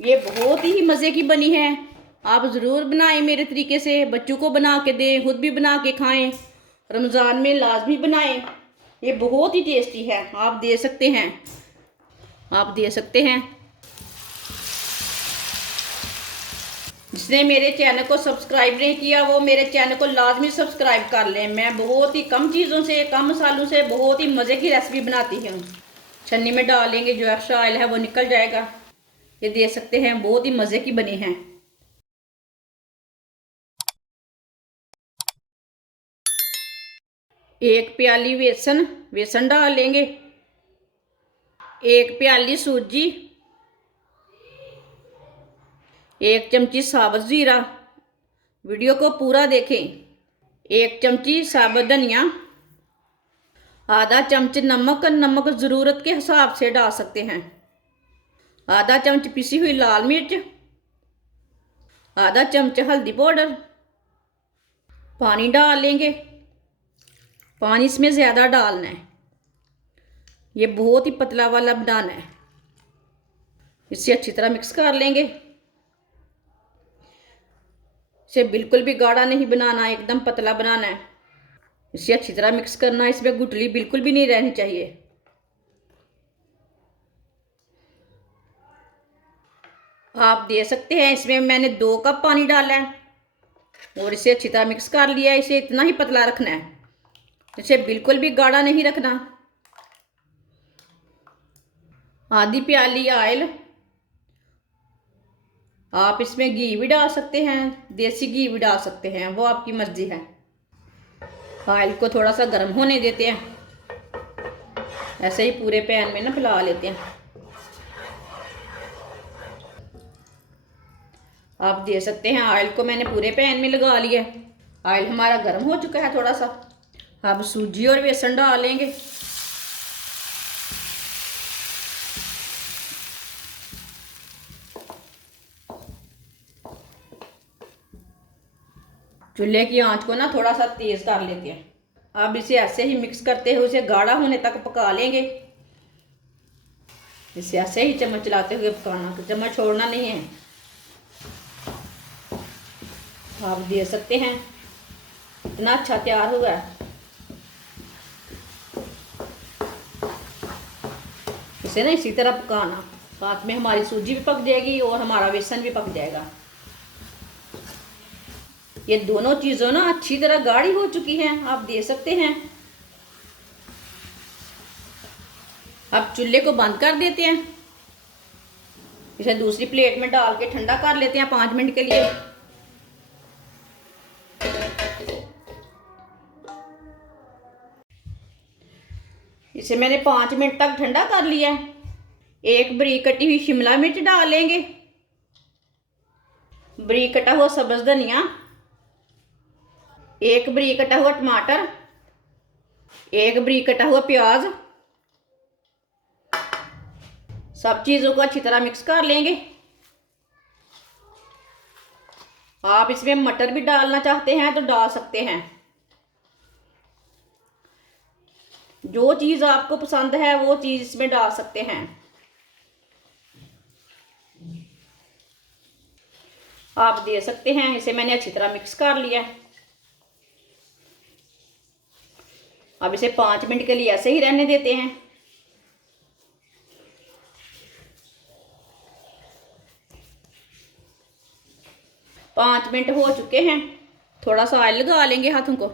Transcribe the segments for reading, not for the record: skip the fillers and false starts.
ये बहुत ही मज़े की बनी है। आप ज़रूर बनाएं मेरे तरीके से, बच्चों को बना के दें, खुद भी बना के खाएं। रमज़ान में लाजमी बनाएं। ये बहुत ही टेस्टी है। आप दे सकते हैं। जिसने मेरे चैनल को सब्सक्राइब नहीं किया वो मेरे चैनल को लाजमी सब्सक्राइब कर लें। मैं बहुत ही कम चीज़ों से, कम मसालों से बहुत ही मज़े की रेसिपी बनाती हूँ। छन्नी में डालेंगे, जो एक्स्ट्रा ऑयल है वो निकल जाएगा। ये दे सकते हैं, बहुत ही मज़े की बनी है। एक प्याली बेसन डाल लेंगे। एक प्याली सूजी, एक चमची साबुत जीरा। वीडियो को पूरा देखें। एक चमची साबुत धनिया, आधा चम्मच नमक। नमक ज़रूरत के हिसाब से डाल सकते हैं। आधा चम्मच पिसी हुई लाल मिर्च, आधा चम्मच हल्दी पाउडर। पानी डाल लेंगे। पानी इसमें ज़्यादा डालना है। ये बहुत ही पतला वाला बनाना है। इसे अच्छी तरह मिक्स कर लेंगे। इसे बिल्कुल भी गाढ़ा नहीं बनाना, एकदम पतला बनाना है। इसे अच्छी तरह मिक्स करना है। इसमें गुठली बिल्कुल भी नहीं रहनी चाहिए। आप दे सकते हैं। इसमें मैंने 2 कप पानी डाला है और इसे अच्छी तरह मिक्स कर लिया है। इसे इतना ही पतला रखना है, इसे बिल्कुल भी गाढ़ा नहीं रखना। आधी प्याली ऑयल। आप इसमें घी भी डाल सकते हैं, देसी घी भी डाल सकते हैं, वो आपकी मर्जी है। ऑयल को थोड़ा सा गर्म होने देते हैं। ऐसे ही पूरे पैन में ना फैला लेते हैं। आप दे सकते हैं। ऑयल को मैंने पूरे पैन में लगा लिया। ऑयल हमारा गर्म हो चुका है थोड़ा सा। अब सूजी और बेसन डालेंगे। चूल्हे की आंच को ना थोड़ा सा तेज कर लेते हैं। अब इसे ऐसे ही मिक्स करते हुए इसे गाढ़ा होने तक पका लेंगे। इसे ऐसे ही चम्मच चलाते हुए पकाना, चम्मच छोड़ना नहीं है। आप दे सकते हैं। इतना अच्छा तैयार हुआ है। इसे ना इसी तरह पकाना, साथ में हमारी सूजी भी पक जाएगी और हमारा बेसन भी पक जाएगा। ये दोनों चीज़ों ना अच्छी तरह गाढ़ी हो चुकी हैं। आप दे सकते हैं। अब चूल्हे को बंद कर देते हैं। इसे दूसरी प्लेट में डाल के ठंडा कर लेते हैं 5 मिनट के लिए। इसे मैंने 5 मिनट तक ठंडा कर लिया है। एक बारीक कटी हुई शिमला मिर्च डाल लेंगे, बारीक कटा हुआ सब्ज धनिया, एक बारीक कटा हुआ टमाटर, एक बारीक कटा हुआ प्याज। सब चीज़ों को अच्छी तरह मिक्स कर लेंगे। आप इसमें मटर भी डालना चाहते हैं तो डाल सकते हैं। जो चीज़ आपको पसंद है वो चीज़ इसमें डाल सकते हैं। आप दे सकते हैं। इसे मैंने अच्छी तरह मिक्स कर लिया। अब इसे 5 मिनट के लिए ऐसे ही रहने देते हैं। 5 मिनट हो चुके हैं। थोड़ा सा ऑयल लगा लेंगे हाथों को।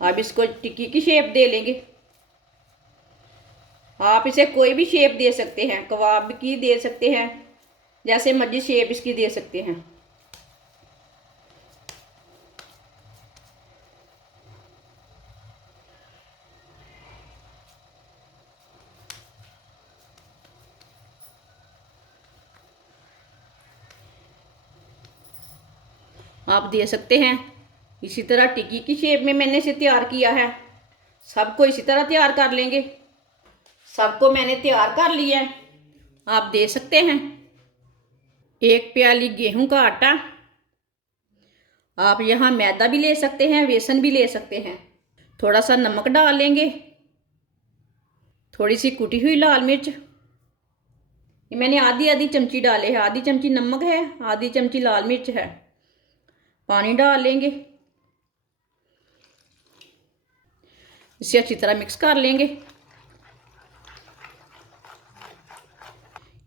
अब इसको टिक्की की शेप दे लेंगे। आप इसे कोई भी शेप दे सकते हैं, कबाब की दे सकते हैं, जैसे मर्जी शेप इसकी दे सकते हैं। आप दे सकते हैं। इसी तरह टिक्की की शेप में मैंने इसे तैयार किया है। सबको इसी तरह तैयार कर लेंगे। सबको मैंने तैयार कर लिया है। आप दे सकते हैं। एक प्याली गेहूं का आटा। आप यहाँ मैदा भी ले सकते हैं, बेसन भी ले सकते हैं। थोड़ा सा नमक डाल लेंगे, थोड़ी सी कुटी हुई लाल मिर्च, ये मैंने आधी आधी चमची डाले है। आधी चमची नमक है, आधी चमची लाल मिर्च है। पानी डाल लेंगे, इसे अच्छी तरह मिक्स कर लेंगे।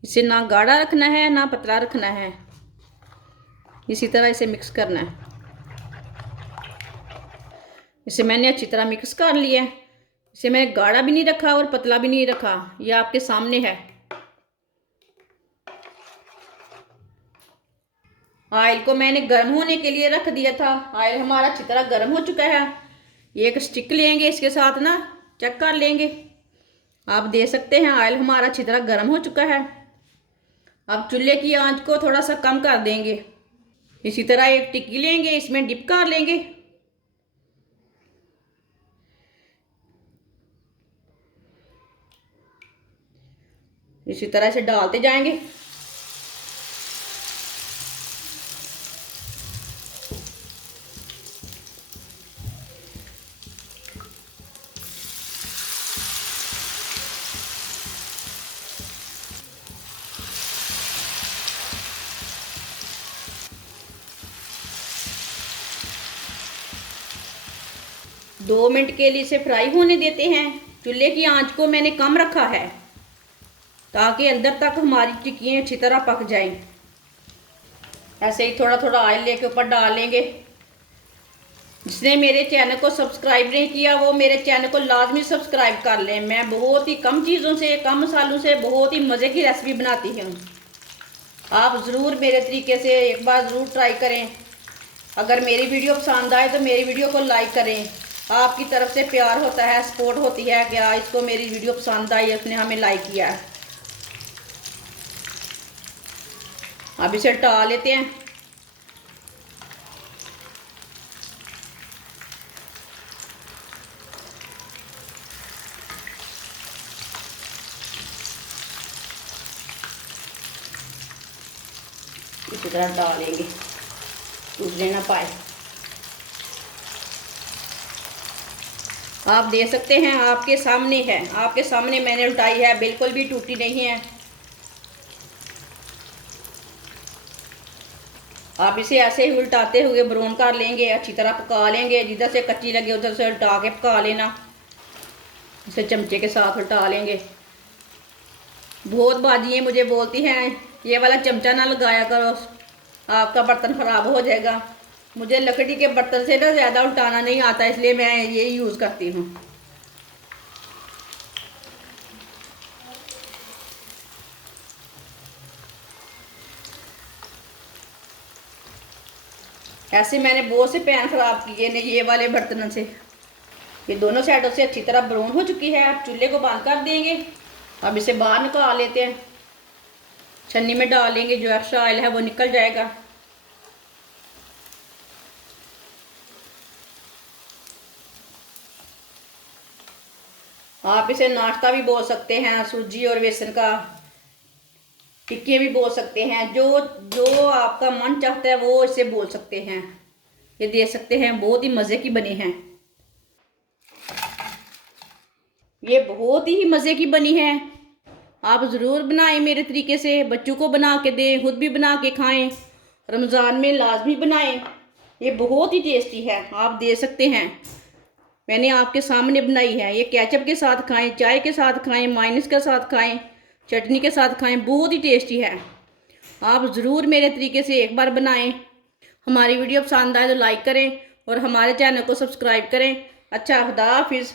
इसे ना गाढ़ा रखना है ना पतला रखना है, इसी तरह इसे मिक्स करना है। इसे मैंने अच्छी तरह मिक्स कर लिया है। इसे मैंने गाढ़ा भी नहीं रखा और पतला भी नहीं रखा, ये आपके सामने है। ऑयल को मैंने गर्म होने के लिए रख दिया था। ऑयल हमारा अच्छी तरह गर्म हो चुका है। एक स्टिक लेंगे, इसके साथ ना चेक कर लेंगे। आप दे सकते हैं ऑयल हमारा अच्छी तरह गर्म हो चुका है। अब चूल्हे की आंच को थोड़ा सा कम कर देंगे। इसी तरह एक टिक्की लेंगे, इसमें डिप कर लेंगे। इसी तरह से डालते जाएंगे। दो मिनट के लिए इसे फ्राई होने देते हैं। चूल्हे की आंच को मैंने कम रखा है ताकि अंदर तक हमारी टिक्कियाँ अच्छी तरह पक जाएं। ऐसे ही थोड़ा थोड़ा ऑयल लेके ऊपर डाल लेंगे। जिसने मेरे चैनल को सब्सक्राइब नहीं किया वो मेरे चैनल को लाजमी सब्सक्राइब कर लें। मैं बहुत ही कम चीज़ों से, कम मसालों से बहुत ही मज़े की रेसिपी बनाती हूँ। आप ज़रूर मेरे तरीके से एक बार ज़रूर ट्राई करें। अगर मेरी वीडियो पसंद आए तो मेरी वीडियो को लाइक करें। आपकी तरफ से प्यार होता है, सपोर्ट होती है। क्या इसको मेरी वीडियो पसंद आई, उसने हमें लाइक किया है। अब इसे हटा लेते हैं। इसी तरह डालेंगे, टूटने ना पाए। आप दे सकते हैं, आपके सामने है, आपके सामने मैंने उल्टाई है, बिल्कुल भी टूटी नहीं है। आप इसे ऐसे ही उल्टाते हुए ब्राउन कर लेंगे, अच्छी तरह पका लेंगे। जिधर से कच्ची लगे उधर से उल्टा के पका लेना। इसे चमचे के साथ उल्टा लेंगे। बहुत बाजियाँ मुझे बोलती हैं ये वाला चमचा ना लगाया करो, आपका बर्तन ख़राब हो जाएगा। मुझे लकड़ी के बर्तन से ना ज़्यादा उल्टाना नहीं आता, इसलिए मैं ये यूज़ करती हूँ। ऐसे मैंने बहुत से पैन ख़राब किए ने ये वाले बर्तनों से। ये दोनों साइडों से अच्छी तरह ब्राउन हो चुकी है। अब चूल्हे को बंद कर देंगे। अब इसे बाहर निकाल लेते हैं। छन्नी में डाल लेंगे, जो एक्स्ट्रा ऑयल है वो निकल जाएगा। आप इसे नाश्ता भी बोल सकते हैं, सूजी और बेसन का टिक्के भी बोल सकते हैं। जो जो आपका मन चाहता है वो इसे बोल सकते हैं। ये दे सकते हैं, बहुत ही मज़े की बनी हैं। ये बहुत ही मज़े की बनी है। आप ज़रूर बनाएं मेरे तरीके से, बच्चों को बना के दें, खुद भी बना के खाएं। रमज़ान में लाजमी बनाएं, ये बहुत ही टेस्टी है। आप दे सकते हैं, मैंने आपके सामने बनाई है। ये केचप के साथ खाएं, चाय के साथ खाएं, मायोनीज के साथ खाएं, चटनी के साथ खाएं, बहुत ही टेस्टी है। आप ज़रूर मेरे तरीके से एक बार बनाएं। हमारी वीडियो पसंद आए तो लाइक करें और हमारे चैनल को सब्सक्राइब करें। अच्छा, खुदा हाफिज़।